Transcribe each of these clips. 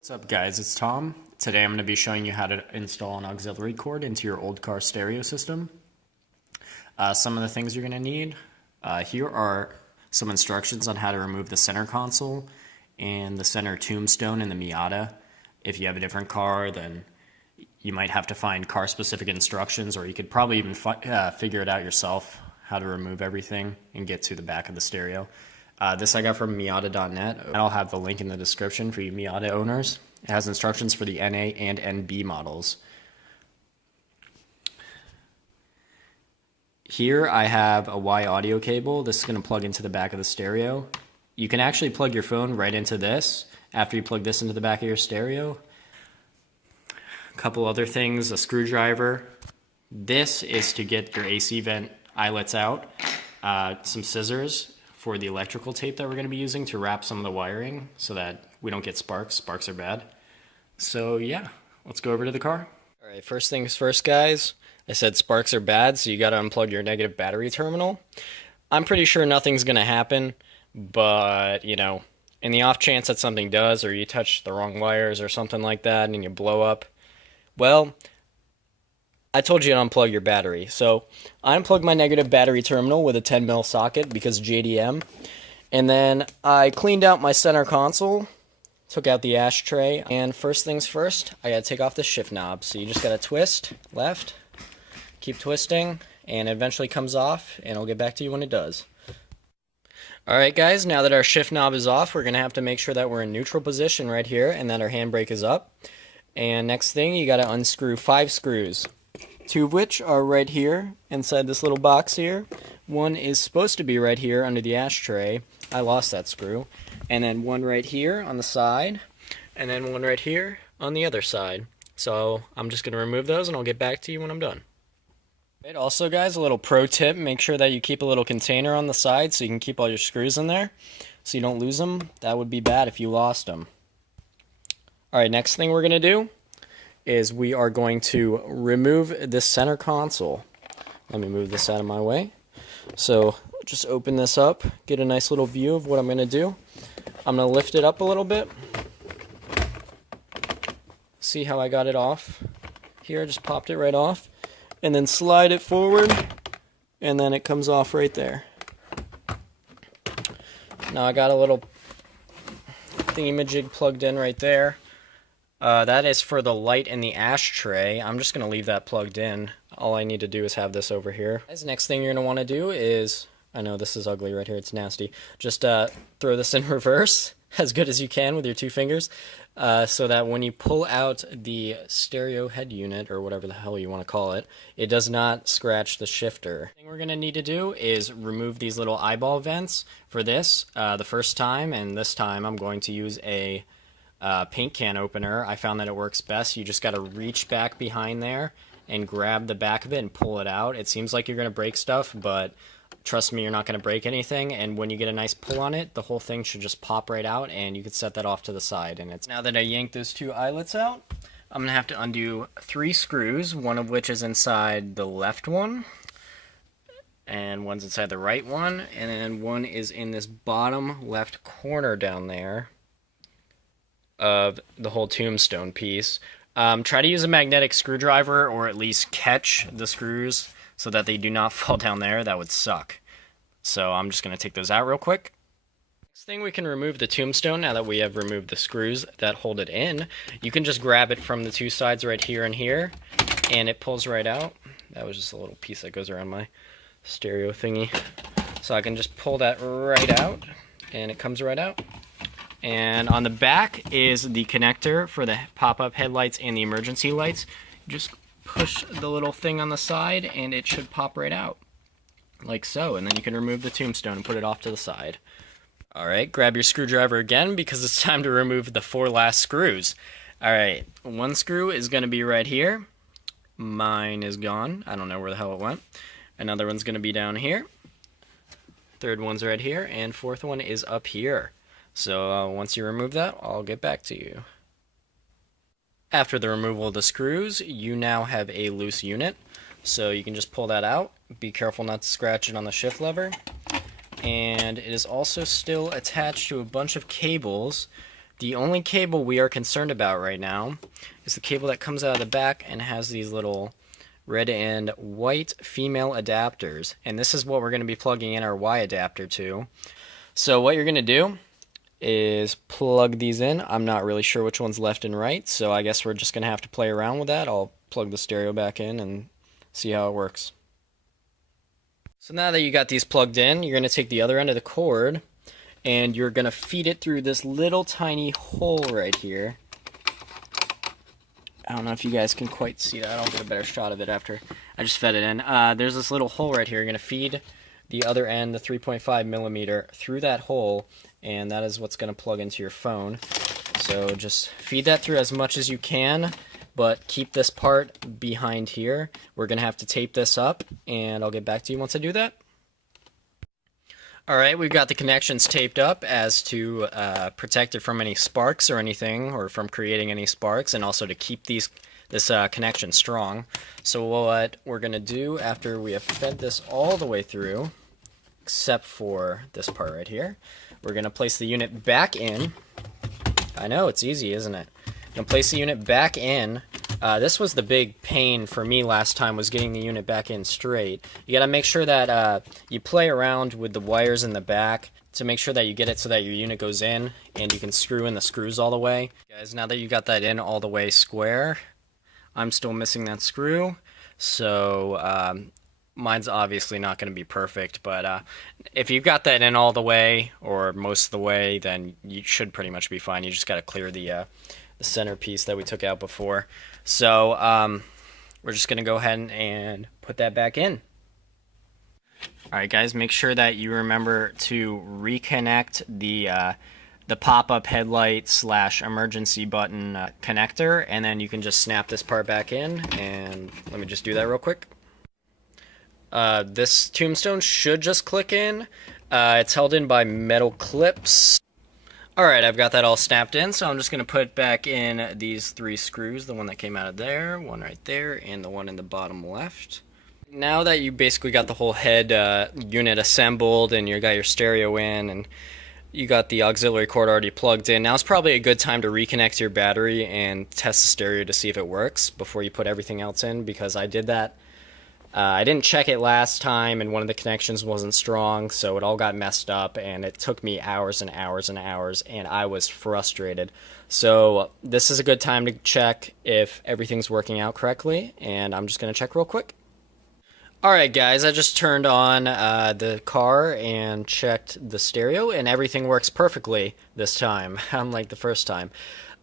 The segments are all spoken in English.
What's up guys, it's Tom. Today I'm going to be showing you how to install an auxiliary cord into your old car stereo system. Some of the things you're going to need. Here are some instructions on how to remove the center console and the center tombstone in the Miata. If you have a different car, then you might have to find car specific instructions, or you could probably even figure it out yourself, how to remove everything and get to the back of the stereo. This I got from Miata.net. I'll have the link in the description for you Miata owners. It has instructions for the NA and NB models. Here I have a Y audio cable. This is going to plug into the back of the stereo. You can actually plug your phone right into this after you plug this into the back of your stereo. A couple other things, a screwdriver. This is to get your AC vent eyelets out. Some scissors for the electrical tape that we're going to be using to wrap some of the wiring so that we don't get sparks. Sparks are bad. So yeah, let's go over to the car. Alright, first things first guys. I said sparks are bad, so you got to unplug your negative battery terminal. I'm pretty sure nothing's going to happen, but you know, in the off chance that something does, or you touch the wrong wires or something like that and you blow up, well, I told you to unplug your battery. So I unplugged my negative battery terminal with a 10mm socket because JDM. And then I cleaned out my center console, took out the ashtray, and first things first, I gotta take off the shift knob. So you just gotta twist left, keep twisting, and it eventually comes off, and I'll get back to you when it does. Alright guys, now that our shift knob is off, we're gonna have to make sure that we're in neutral position right here and that our handbrake is up. And next thing, you gotta unscrew 5 screws. 2 of which are right here inside this little box here. One is supposed to be right here under the ashtray. I lost that screw. And then one right here on the side. And then one right here on the other side. So I'm just going to remove those and I'll get back to you when I'm done. Right, also guys, a little pro tip. Make sure that you keep a little container on the side so you can keep all your screws in there so you don't lose them. That would be bad if you lost them. Alright, next thing we're going to do is we are going to remove this center console. Let me move this out of my way. So just open this up, get a nice little view of what I'm going to do. I'm going to lift it up a little bit. See how I got it off? Here, just popped it right off. And then slide it forward, and then it comes off right there. Now I got a little thingamajig plugged in right there. That is for the light in the ashtray. I'm just going to leave that plugged in. All I need to do is have this over here. The next thing you're going to want to do is, I know this is ugly right here, it's nasty, just throw this in reverse as good as you can with your 2 fingers so that when you pull out the stereo head unit, or whatever the hell you want to call it, it does not scratch the shifter. The thing we're going to need to do is remove these little eyeball vents for this the first time, and this time I'm going to use a paint can opener. I found that it works best. You just got to reach back behind there and grab the back of it and pull it out. It seems like you're going to break stuff, but trust me, you're not going to break anything. And when you get a nice pull on it, the whole thing should just pop right out, and you can set that off to the side. And it's now that I yanked those 2 eyelets out, I'm going to have to undo 3 screws, one of which is inside the left one, and one's inside the right one, and then one is in this bottom left corner down there of the whole tombstone piece. Try to use a magnetic screwdriver, or at least catch the screws so that they do not fall down there. That would suck. So I'm just going to take those out real quick. Next thing, we can remove the tombstone. Now that we have removed the screws that hold it in, you can just grab it from the 2 sides right here and here, and it pulls right out. That was just a little piece that goes around my stereo thingy. So I can just pull that right out, and it comes right out. And on the back is the connector for the pop-up headlights and the emergency lights. Just push the little thing on the side and it should pop right out, like so. And then you can remove the tombstone and put it off to the side. Alright, grab your screwdriver again because it's time to remove the 4 last screws. Alright, one screw is going to be right here. Mine is gone. I don't know where the hell it went. Another one's going to be down here. Third one's right here. And fourth one is up here. So once you remove that, I'll get back to you. After the removal of the screws, you now have a loose unit. So you can just pull that out. Be careful not to scratch it on the shift lever. And it is also still attached to a bunch of cables The only cable we are concerned about right now is the cable that comes out of the back and has these little red and white female adapters. And this is what we're going to be plugging in our Y adapter to. So what you're going to do is plug these in. I'm not really sure which one's left and right, so I guess we're just going to have to play around with that. I'll plug the stereo back in and see how it works. So now that you got these plugged in, you're going to take the other end of the cord and you're going to feed it through this little tiny hole right here. I don't know if you guys can quite see that. I'll get a better shot of it after I just fed it in. There's this little hole right here. You're going to feed the other end, the 3.5 millimeter, through that hole, and that is what's going to plug into your phone. So just feed that through as much as you can, but keep this part behind here. We're going to have to tape this up, and I'll get back to you once I do that. Alright, we've got the connections taped up as to protect it from any sparks or anything, or from creating any sparks, and also to keep this connection strong. So what we're going to do after we have fed this all the way through, except for this part right here, we're going to place the unit back in. I know, it's easy, isn't it? We're going to place the unit back in. This was the big pain for me last time, was getting the unit back in straight. You got to make sure that you play around with the wires in the back to make sure that you get it so that your unit goes in and you can screw in the screws all the way. Guys, now that you got that in all the way square, I'm still missing that screw, so mine's obviously not going to be perfect, but if you've got that in all the way, or most of the way, then you should pretty much be fine. You just got to clear the centerpiece that we took out before. So we're just going to go ahead and put that back in. Alright guys, make sure that you remember to reconnect the pop-up headlight / emergency button connector, and then you can just snap this part back in. And let me just do that real quick. This tombstone should just click in. It's held in by metal clips. Alright, I've got that all snapped in, so I'm just going to put back in these 3 screws, the one that came out of there, one right there, and the one in the bottom left. Now that you basically got the whole head unit assembled, and you got your stereo in, and you got the auxiliary cord already plugged in, now it's probably a good time to reconnect your battery and test the stereo to see if it works before you put everything else in, because I did that. I didn't check it last time, and one of the connections wasn't strong, so it all got messed up, and it took me hours and hours and hours, and I was frustrated. So this is a good time to check if everything's working out correctly, and I'm just going to check real quick. Alright guys, I just turned on the car and checked the stereo, and everything works perfectly this time, unlike the first time.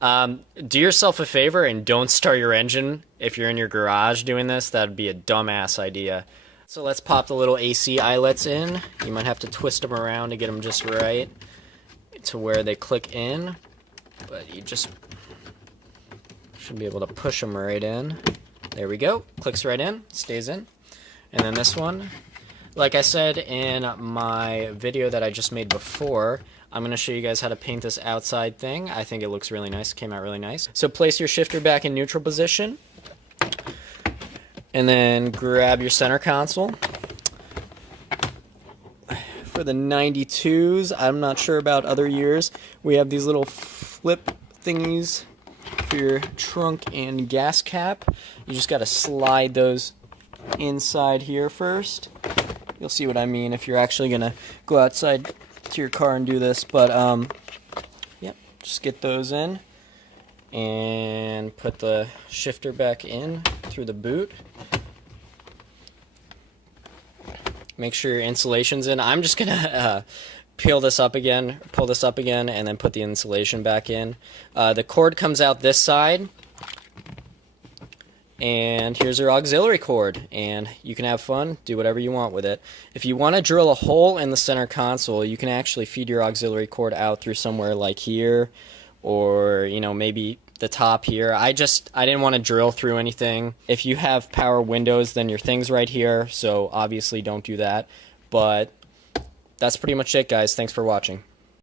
Do yourself a favor and don't start your engine if you're in your garage doing this. That'd be a dumbass idea. So let's pop the little AC eyelets in. You might have to twist them around to get them just right to where they click in, but you just should be able to push them right in. There we go. Clicks right in, stays in. And then this one, like I said in my video that I just made before, I'm going to show you guys how to paint this outside thing. I think it looks really nice. It came out really nice. So place your shifter back in neutral position, and then grab your center console. For the 92s, I'm not sure about other years, we have these little flip thingies for your trunk and gas cap. You just got to slide those inside here first. You'll see what I mean if you're actually gonna go outside to your car and do this, but yep, just get those in and put the shifter back in through the boot. Make sure your insulation's in. I'm just gonna pull this up again, and then put the insulation back in. The cord comes out this side, and here's your auxiliary cord, and you can have fun, do whatever you want with it. If you want to drill a hole in the center console, you can actually feed your auxiliary cord out through somewhere like here, or you know, maybe the top here. I didn't want to drill through anything. If you have power windows, then your thing's right here, so obviously don't do that. But that's pretty much it, guys. Thanks for watching.